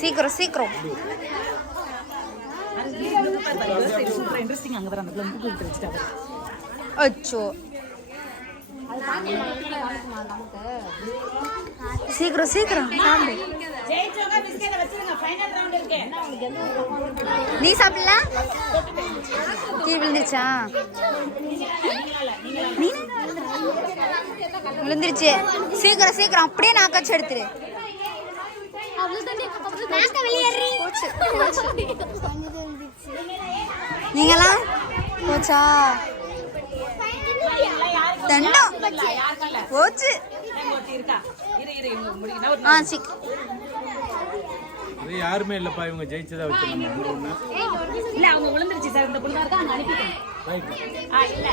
சீக்கிரம் சீக்கிரம். அச்சோ சீக்கிரம் சீக்கிரம் நீ சாப்பிடல கீழ் விழுந்துருச்சா விழுந்துருச்சு சீக்கிரம் சீக்கிரம் அப்படியே நாக்காச்சு எடுத்துரு நீங்களாம் போச்சா தண்டம் போச்சு யாருமே இல்லப்பா இவங்க ஜெயிச்சதா வச்சிருக்காங்க இல்ல அவங்க விழுந்துருச்சு சார் இந்த பொண்ணு தான் அங்க அனுப்பிட்டேன் இல்ல